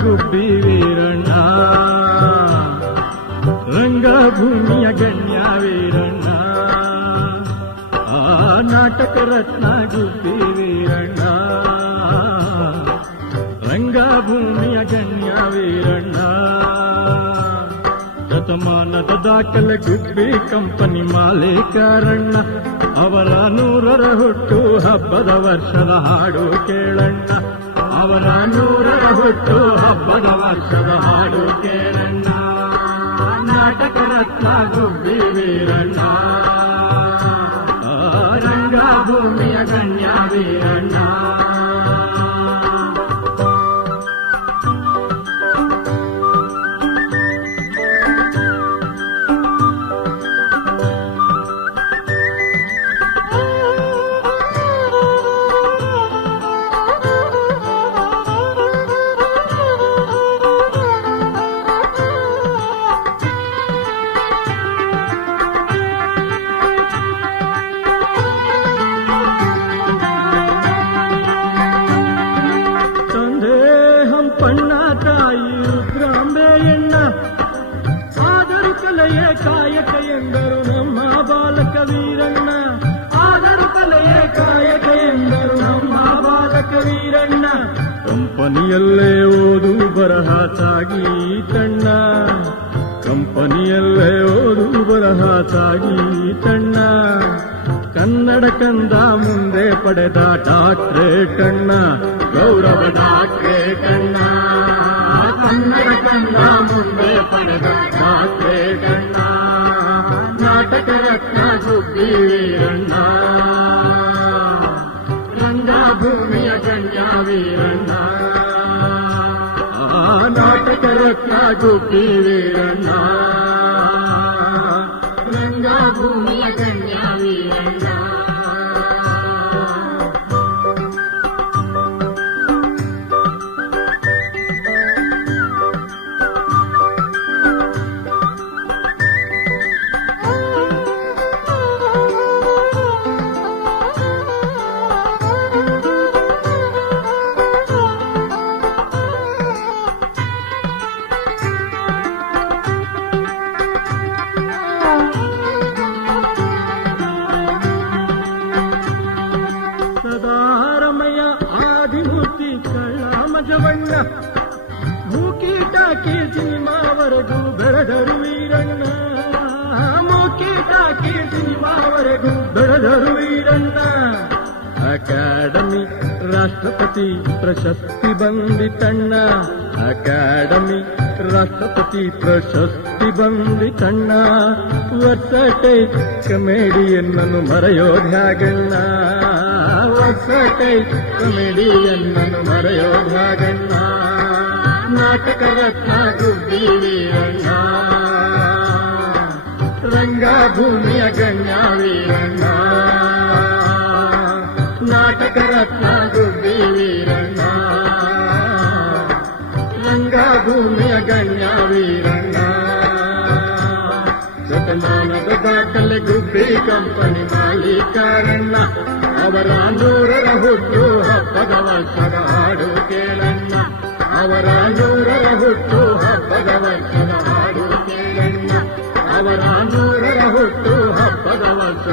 ಗುಬ್ಬಿ ವೀರಣ್ಣ, ರಂಗಭೂಮಿಯ ಗಣ್ಯ ವೀರಣ್ಣ, ಆ ನಾಟಕ ರತ್ನ ಗುಬ್ಬಿ ವೀರಣ್ಣ, ರಂಗಭೂಮಿಯ ಗಣ್ಯ ವೀರಣ್ಣ. ಶತಮಾನದ ದಾಖಲೆ ಗುಬ್ಬಿ ಕಂಪನಿ ಮಾಲೀಕರಣ್ಣ, ಅವರ 100ರ ಹುಟ್ಟು ಹಬ್ಬದ ವರ್ಷದ ಹಾಡು ಕೇಳಣ್ಣ, ಅವರ 100ರ ಹುಟ್ಟು ಹಬ್ಬದ ವರ್ಷದ ಹಾಡು ಕೇಳಣ್ಣ. ನಾಟಕ ರತ್ನ ಗುಬ್ಬಿ ವೀರಣ್ಣ, ರಂಗಭೂಮಿಯ ಗಣ್ಯ ವೀರಣ್ಣ. ಪಣ್ಣ ತಾಯಿ ರುದ್ರಾಂಬೆಯಣ್ಣ, ಆದರೂ ಕಲೆಯೇ ಕಾಯಕ ಎಂದರು ನಮ್ಮ ಬಾಲಕ ವೀರಣ್ಣ, ಆದರೂ ಕಲೆಯೇ ಕಾಯಕ ಎಂದರು ನಮ್ಮ ಬಾಲಕ ವೀರಣ್ಣ. ಕಂಪನಿಯಲ್ಲೇ ಓದು ಬರಹ ಸಾಗೀತಣ್ಣ, ಕಂಪನಿಯಲ್ಲೇ ಓದು ಬರಹ ಸಾಗೀತಣ್ಣ. ಕನ್ನಡ ಕಂದ ಮುಂದೆ ಪಡೆದ ಡಾಕ್ಟ್ರೇಟ್ ಅಣ್ಣ, ಗೌರವ ಡಾಕ್ಟ್ರೇಟ್ ಅಣ್ಣ, ಕನ್ನಡ ಕಂದ ಮುಂದೆ ಪಡೆದ ಡಾಕ್ಟ್ರೇಟ್ ಅಣ್ಣ. ನಾಟಕ ರತ್ನ ಗುಬ್ಬಿ ವೀರಣ್ಣ, ರಂಗಭೂಮಿಯ ಗಣ್ಯ ವೀರಣ್ಣ, ನಾಟಕ ರತ್ನ ಗುಬ್ಬಿ ವೀರಣ್ಣ, ರಂಗಭೂಮಿಯ ಗಣ್ಯ ವೀರಣ್ಣ. ಸದಾರಮಯ ಆದಿಮೂರ್ತಿ ಕಳ್ಳಾಮಜವಣ್ಣ, ಮೂಕೀಟಾಕಿ ಸಿನಿಮಾವರೆಗೂ ಬೆಳೆದರು ವೀರಣ್ಣ, ಮೂಕೀಟಾಕಿ ಸಿನಿಮಾವರೆಗೂ ಬೆಳೆದರು ವೀರಣ್ಣ. ಅಕಾಡೆಮಿ ರಾಷ್ಟ್ರಪತಿ ಪ್ರಶಸ್ತಿ ಬಂದಿತಣ್ಣ, ಅಕಾಡೆಮಿ ರಾಷ್ಟ್ರಪತಿ ಪ್ರಶಸ್ತಿ ಬಂದಿತಣ್ಣ. ವರ್ಸಟೈಟ್ ಕಮೆಡಿಯನ್ನನ್ನು ಮರೆಯೋದ್ಯಾಗಣ್ಣ, ವರ್ಸಟೈಟ್ ಕಮೆಡಿಯನ್ನನ್ನು ಮರೆಯೋದ್ಯಾಗಣ್ಣ. ನಾಟಕ ರತ್ನ ಗುಬ್ಬಿ ವೀರಣ್ಣ, ರಂಗಭೂಮಿಯ ಗಣ್ಯ ವೀರಣ್ಣ, ನಾಟಕ ರತ್ನ ಗುಬ್ಬಿ ವೀರಣ್ಣ, ರಂಗಭೂಮಿಯ ಗಣ್ಯ ವೀರಣ್ಣ. ಶತಮಾನದ ದಾಖಲೆ ಗುಬ್ಬಿ ಕಂಪನಿ ಮಾಲೀಕರಣ್ಣ, ಅವರ 100ರ ಹುಟ್ಟು ಹಬ್ಬದ ವರ್ಷದ ಹಾಡು ಕೇಳಣ್ಣ, ಅವರ 100ರ ಹುಟ್ಟು ಹಬ್ಬದ ವರ್ಷದ ಹಾಡು ಕೇಳಣ್ಣ, ಅವರ 100ರ ಹುಟ್ಟು ಹಬ್ಬದ ವರ್ಷ